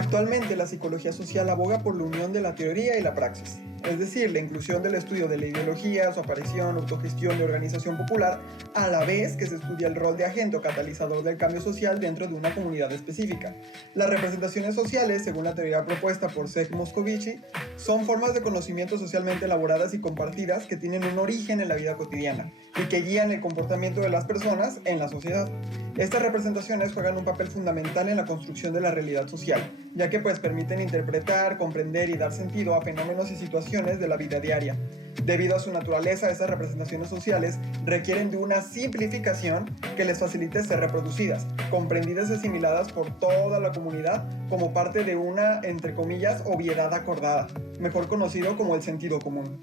Actualmente, la psicología social aboga por la unión de la teoría y la praxis, es decir, la inclusión del estudio de la ideología, su aparición, autogestión de organización popular, a la vez que se estudia el rol de agente o catalizador del cambio social dentro de una comunidad específica. Las representaciones sociales, según la teoría propuesta por Zec Moscovici, son formas de conocimiento socialmente elaboradas y compartidas que tienen un origen en la vida cotidiana y que guían el comportamiento de las personas en la sociedad. Estas representaciones juegan un papel fundamental en la construcción de la realidad social, ya que permiten interpretar, comprender y dar sentido a fenómenos y situaciones de la vida diaria. Debido a su naturaleza, estas representaciones sociales requieren de una simplificación que les facilite ser reproducidas, comprendidas y asimiladas por toda la comunidad como parte de una, entre comillas, obviedad acordada, mejor conocido como el sentido común.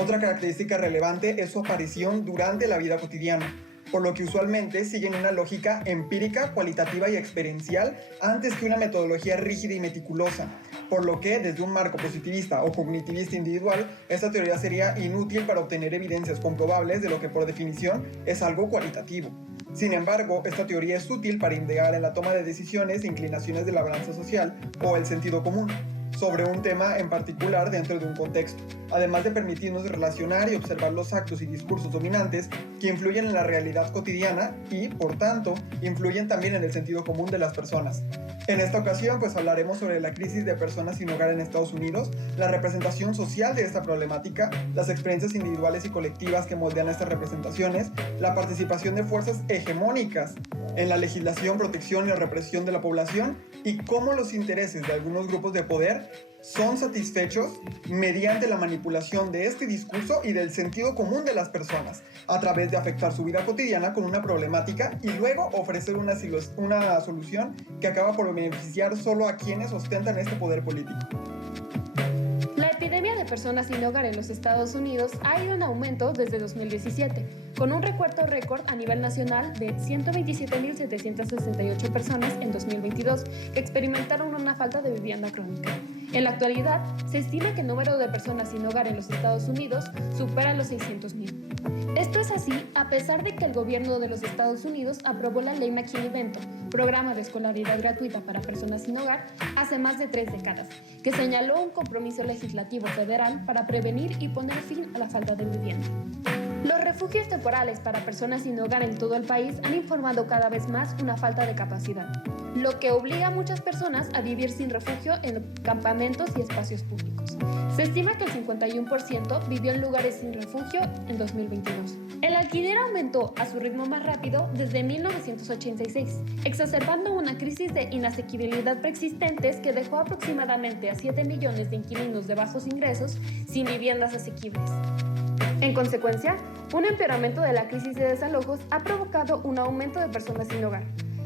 Otra característica relevante es su aparición durante la vida cotidiana, por lo que usualmente siguen una lógica empírica, cualitativa y experiencial antes que una metodología rígida y meticulosa, por lo que desde un marco positivista o cognitivista individual, esta teoría sería inútil para obtener evidencias comprobables de lo que por definición es algo cualitativo. Sin embargo, esta teoría es útil para indagar en la toma de decisiones e inclinaciones de la balanza social o el sentido común sobre un tema en particular dentro de un contexto, además de permitirnos relacionar y observar los actos y discursos dominantes que influyen en la realidad cotidiana y, por tanto, influyen también en el sentido común de las personas. En esta ocasión, hablaremos sobre la crisis de personas sin hogar en Estados Unidos, la representación social de esta problemática, las experiencias individuales y colectivas que moldean estas representaciones, la participación de fuerzas hegemónicas en la legislación, protección y represión de la población y cómo los intereses de algunos grupos de poder son satisfechos mediante la manipulación de este discurso y del sentido común de las personas, a través de afectar su vida cotidiana con una problemática y luego ofrecer una solución que acaba por beneficiar solo a quienes ostentan este poder político. La epidemia de personas sin hogar en los Estados Unidos ha ido en aumento desde 2017, con un recuento récord a nivel nacional de 127.768 personas en 2022 que experimentaron una falta de vivienda crónica. En la actualidad, se estima que el número de personas sin hogar en los Estados Unidos supera los 600.000. Esto es así a pesar de que el gobierno de los Estados Unidos aprobó la Ley McKinney-Vento, programa de escolaridad gratuita para personas sin hogar, hace más de 3 décadas, que señaló un compromiso legislativo federal para prevenir y poner fin a la falta de vivienda. Los refugios temporales para personas sin hogar en todo el país han informado cada vez más una falta de capacidad, lo que obliga a muchas personas a vivir sin refugio en campamentos y espacios públicos. Se estima que el 51% vivió en lugares sin refugio en 2022. El alquiler aumentó a su ritmo más rápido desde 1986, exacerbando una crisis de inasequibilidad preexistentes que dejó aproximadamente a 7 millones de inquilinos de bajos ingresos sin viviendas asequibles. En consecuencia, un empeoramiento de la crisis de desalojos ha provocado un aumento de personas sin hogar.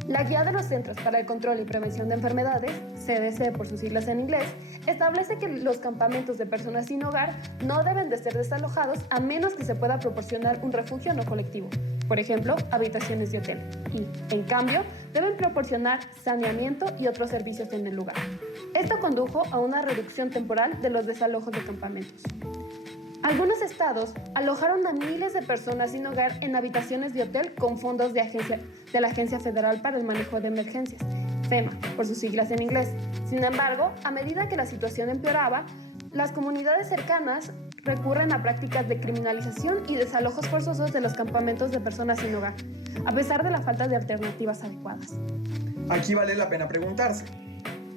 La Guía de los Centros para el Control y Prevención de Enfermedades, CDC por sus siglas en inglés, establece que los campamentos de personas sin hogar no deben de ser desalojados a menos que se pueda proporcionar un refugio no colectivo, por ejemplo, habitaciones de hotel, y, en cambio, deben proporcionar saneamiento y otros servicios en el lugar. Esto condujo a una reducción temporal de los desalojos de campamentos. Algunos estados alojaron a miles de personas sin hogar en habitaciones de hotel con fondos de la Agencia Federal para el Manejo de Emergencias, FEMA, por sus siglas en inglés. Sin embargo, a medida que la situación empeoraba, las comunidades cercanas recurren a prácticas de criminalización y desalojos forzosos de los campamentos de personas sin hogar, a pesar de la falta de alternativas adecuadas. Aquí vale la pena preguntarse,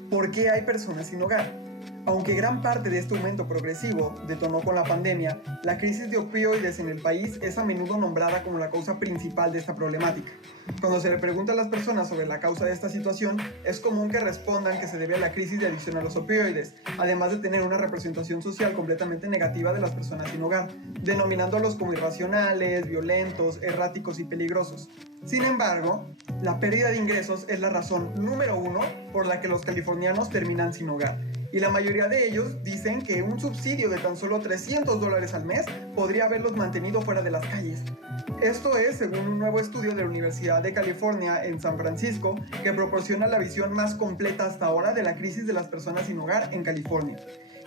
¿por qué hay personas sin hogar? Aunque gran parte de este aumento progresivo detonó con la pandemia, la crisis de opioides en el país es a menudo nombrada como la causa principal de esta problemática. Cuando se le pregunta a las personas sobre la causa de esta situación, es común que respondan que se debe a la crisis de adicción a los opioides, además de tener una representación social completamente negativa de las personas sin hogar, denominándolos como irracionales, violentos, erráticos y peligrosos. Sin embargo, la pérdida de ingresos es la razón número 1 por la que los californianos terminan sin hogar. Y la mayoría de ellos dicen que un subsidio de tan solo $300 al mes podría haberlos mantenido fuera de las calles. Esto es según un nuevo estudio de la Universidad de California en San Francisco que proporciona la visión más completa hasta ahora de la crisis de las personas sin hogar en California.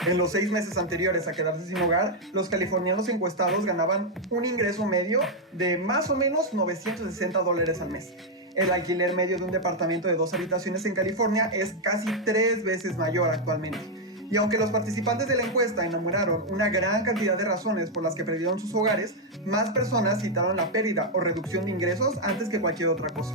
En los 6 meses anteriores a quedarse sin hogar, los californianos encuestados ganaban un ingreso medio de más o menos $960 al mes. El alquiler medio de un departamento de 2 habitaciones en California es casi 3 veces mayor actualmente. Y aunque los participantes de la encuesta enumeraron una gran cantidad de razones por las que perdieron sus hogares, más personas citaron la pérdida o reducción de ingresos antes que cualquier otra cosa.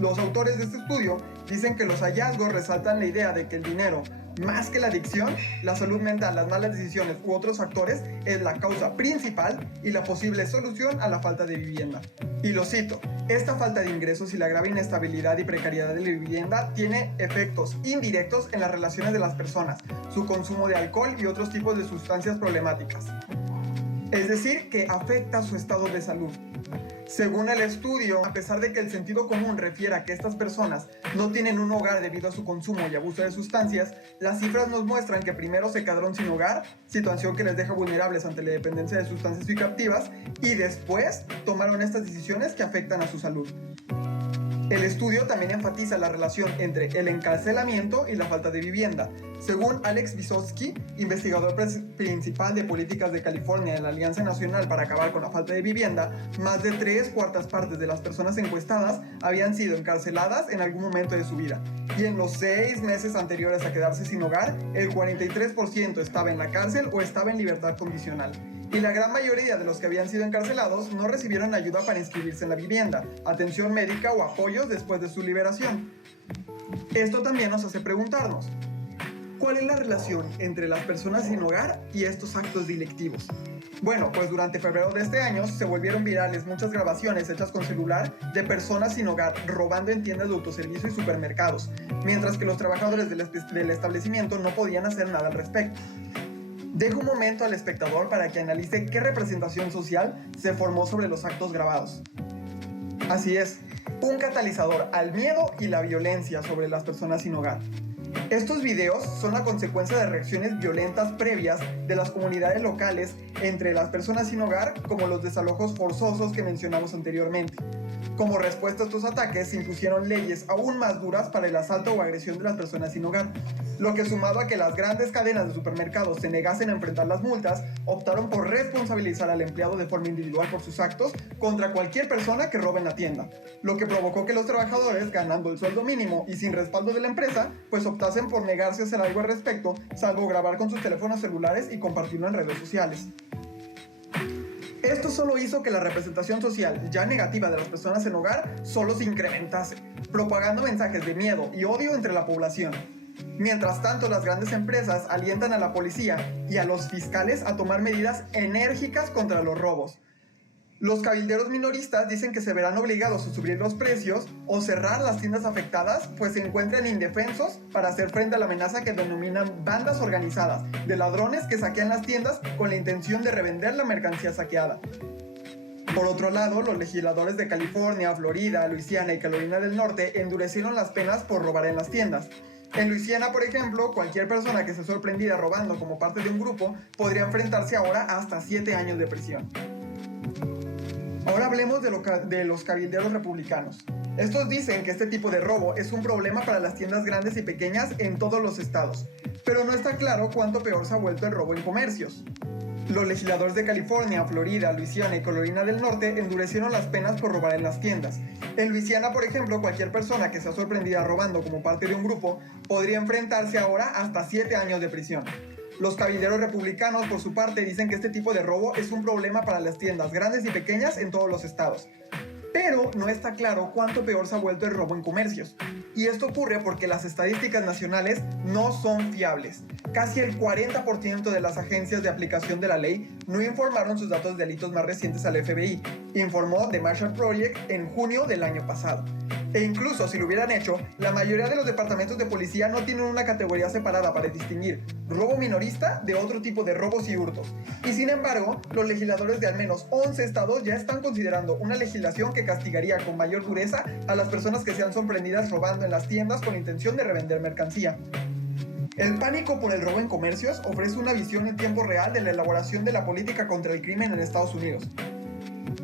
Los autores de este estudio dicen que los hallazgos resaltan la idea de que el dinero, más que la adicción, la salud mental, las malas decisiones u otros factores es la causa principal y la posible solución a la falta de vivienda. Y lo cito, esta falta de ingresos y la grave inestabilidad y precariedad de la vivienda tiene efectos indirectos en las relaciones de las personas, su consumo de alcohol y otros tipos de sustancias problemáticas. Es decir, que afecta su estado de salud. Según el estudio, a pesar de que el sentido común refiere a que estas personas no tienen un hogar debido a su consumo y abuso de sustancias, las cifras nos muestran que primero se quedaron sin hogar, situación que les deja vulnerables ante la dependencia de sustancias psicoactivas, y después tomaron estas decisiones que afectan a su salud. El estudio también enfatiza la relación entre el encarcelamiento y la falta de vivienda. Según Alex Vysotsky, investigador principal de políticas de California de la Alianza Nacional para acabar con la falta de vivienda, más de 3/4 partes de las personas encuestadas habían sido encarceladas en algún momento de su vida. Y en los 6 meses anteriores a quedarse sin hogar, el 43% estaba en la cárcel o estaba en libertad condicional. Y la gran mayoría de los que habían sido encarcelados no recibieron ayuda para inscribirse en la vivienda, atención médica o apoyos después de su liberación. Esto también nos hace preguntarnos, ¿cuál es la relación entre las personas sin hogar y estos actos delictivos? Bueno, pues durante febrero de este año se volvieron virales muchas grabaciones hechas con celular de personas sin hogar robando en tiendas de autoservicio y supermercados, mientras que los trabajadores del establecimiento no podían hacer nada al respecto. Dejo un momento al espectador para que analice qué representación social se formó sobre los actos grabados. Así es, un catalizador al miedo y la violencia sobre las personas sin hogar. Estos videos son la consecuencia de reacciones violentas previas de las comunidades locales entre las personas sin hogar, como los desalojos forzosos que mencionamos anteriormente. Como respuesta a estos ataques, se impusieron leyes aún más duras para el asalto o agresión de las personas sin hogar, lo que, sumado a que las grandes cadenas de supermercados se negasen a enfrentar las multas, optaron por responsabilizar al empleado de forma individual por sus actos contra cualquier persona que robe en la tienda, lo que provocó que los trabajadores, ganando el sueldo mínimo y sin respaldo de la empresa, pues optasen por negarse a hacer algo al respecto, salvo grabar con sus teléfonos celulares y compartirlo en redes sociales. Esto solo hizo que la representación social ya negativa de las personas en hogar solo se incrementase, propagando mensajes de miedo y odio entre la población. Mientras tanto, las grandes empresas alientan a la policía y a los fiscales a tomar medidas enérgicas contra los robos. Los cabilderos minoristas dicen que se verán obligados a subir los precios o cerrar las tiendas afectadas, pues se encuentran indefensos para hacer frente a la amenaza que denominan bandas organizadas de ladrones que saquean las tiendas con la intención de revender la mercancía saqueada. Por otro lado, los legisladores de California, Florida, Luisiana y Carolina del Norte endurecieron las penas por robar en las tiendas. En Luisiana, por ejemplo, cualquier persona que sea sorprendida robando como parte de un grupo podría enfrentarse ahora hasta 7 años de prisión. Ahora hablemos de los cabilderos republicanos. Estos dicen que este tipo de robo es un problema para las tiendas grandes y pequeñas en todos los estados, pero no está claro cuánto peor se ha vuelto el robo en comercios. Los legisladores de California, Florida, Luisiana y Carolina del Norte endurecieron las penas por robar en las tiendas. En Luisiana, por ejemplo, cualquier persona que sea sorprendida robando como parte de un grupo podría enfrentarse ahora hasta 7 años de prisión. Los cabilderos republicanos, por su parte, dicen que este tipo de robo es un problema para las tiendas grandes y pequeñas en todos los estados. Pero no está claro cuánto peor se ha vuelto el robo en comercios. Y esto ocurre porque las estadísticas nacionales no son fiables. Casi el 40% de las agencias de aplicación de la ley no informaron sus datos de delitos más recientes al FBI, informó The Marshall Project en junio del año pasado. E incluso si lo hubieran hecho, la mayoría de los departamentos de policía no tienen una categoría separada para distinguir robo minorista de otro tipo de robos y hurtos. Y sin embargo, los legisladores de al menos 11 estados ya están considerando una legislación que castigaría con mayor dureza a las personas que sean sorprendidas robando en las tiendas con intención de revender mercancía. El pánico por el robo en comercios ofrece una visión en tiempo real de la elaboración de la política contra el crimen en Estados Unidos.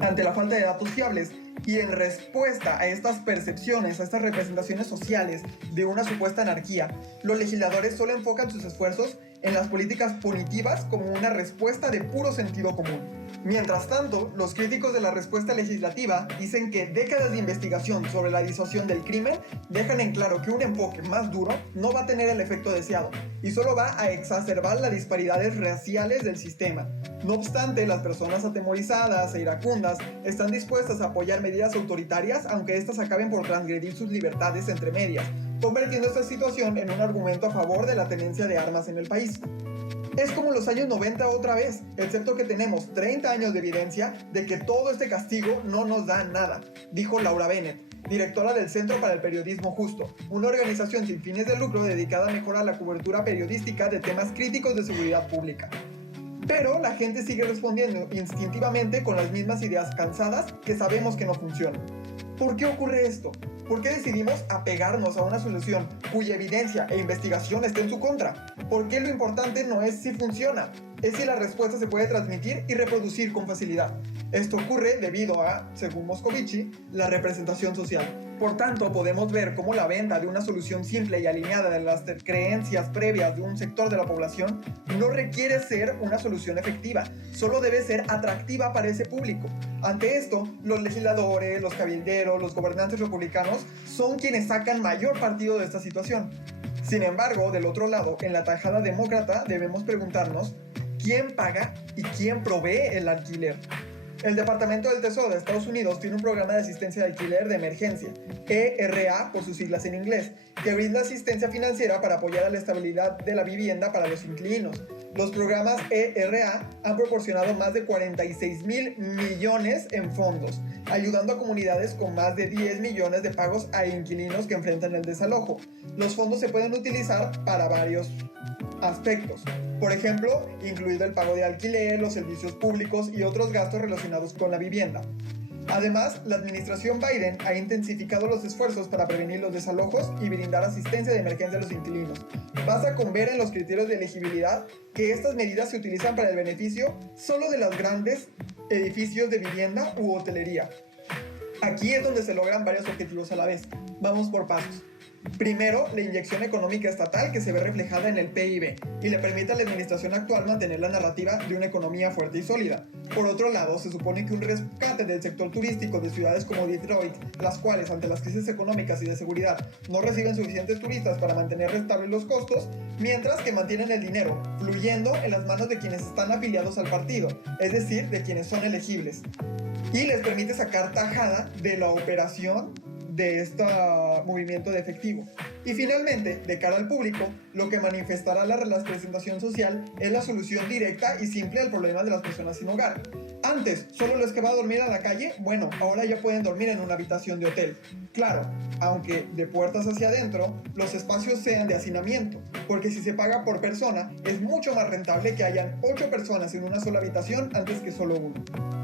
Ante la falta de datos fiables y en respuesta a estas percepciones, a estas representaciones sociales de una supuesta anarquía, los legisladores solo enfocan sus esfuerzos en las políticas punitivas como una respuesta de puro sentido común. Mientras tanto, los críticos de la respuesta legislativa dicen que décadas de investigación sobre la disuasión del crimen dejan en claro que un enfoque más duro no va a tener el efecto deseado y solo va a exacerbar las disparidades raciales del sistema. No obstante, las personas atemorizadas e iracundas están dispuestas a apoyar medidas autoritarias aunque éstas acaben por transgredir sus libertades entre medias, convirtiendo esta situación en un argumento a favor de la tenencia de armas en el país. Es como los años 90 otra vez, excepto que tenemos 30 años de evidencia de que todo este castigo no nos da nada, dijo Laura Bennett, directora del Centro para el Periodismo Justo, una organización sin fines de lucro dedicada a mejorar la cobertura periodística de temas críticos de seguridad pública. Pero la gente sigue respondiendo instintivamente con las mismas ideas cansadas que sabemos que no funcionan. ¿Por qué ocurre esto? ¿Por qué decidimos apegarnos a una solución cuya evidencia e investigación está en su contra? ¿Por qué lo importante no es si funciona? Es si la respuesta se puede transmitir y reproducir con facilidad. Esto ocurre debido a, según Moscovici, la representación social. Por tanto, podemos ver cómo la venta de una solución simple y alineada de las creencias previas de un sector de la población no requiere ser una solución efectiva, solo debe ser atractiva para ese público. Ante esto, los legisladores, los cabilderos, los gobernantes republicanos son quienes sacan mayor partido de esta situación. Sin embargo, del otro lado, en la tajada demócrata debemos preguntarnos ¿quién paga y quién provee el alquiler? El Departamento del Tesoro de Estados Unidos tiene un programa de asistencia de alquiler de emergencia, ERA por sus siglas en inglés, que brinda asistencia financiera para apoyar a la estabilidad de la vivienda para los inquilinos. Los programas ERA han proporcionado más de 46,000 millones en fondos, ayudando a comunidades con más de 10 millones de pagos a inquilinos que enfrentan el desalojo. Los fondos se pueden utilizar para varios aspectos. Por ejemplo, incluido el pago de alquiler, los servicios públicos y otros gastos relacionados con la vivienda. Además, la administración Biden ha intensificado los esfuerzos para prevenir los desalojos y brindar asistencia de emergencia a los inquilinos. Basta con ver en los criterios de elegibilidad que estas medidas se utilizan para el beneficio solo de los grandes edificios de vivienda u hotelería. Aquí es donde se logran varios objetivos a la vez. Vamos por pasos. Primero, la inyección económica estatal que se ve reflejada en el PIB y le permite a la administración actual mantener la narrativa de una economía fuerte y sólida. Por otro lado, se supone que un rescate del sector turístico de ciudades como Detroit, las cuales ante las crisis económicas y de seguridad no reciben suficientes turistas para mantener estables los costos, mientras que mantienen el dinero fluyendo en las manos de quienes están afiliados al partido, es decir, de quienes son elegibles, y les permite sacar tajada de la operación de este movimiento de efectivo. Y finalmente, de cara al público, lo que manifestará la representación social es la solución directa y simple al problema de las personas sin hogar. Antes, solo los que van a dormir a la calle, bueno, ahora ya pueden dormir en una habitación de hotel. Claro, aunque de puertas hacia adentro, los espacios sean de hacinamiento, porque si se paga por persona, es mucho más rentable que hayan 8 personas en una sola habitación antes que solo uno.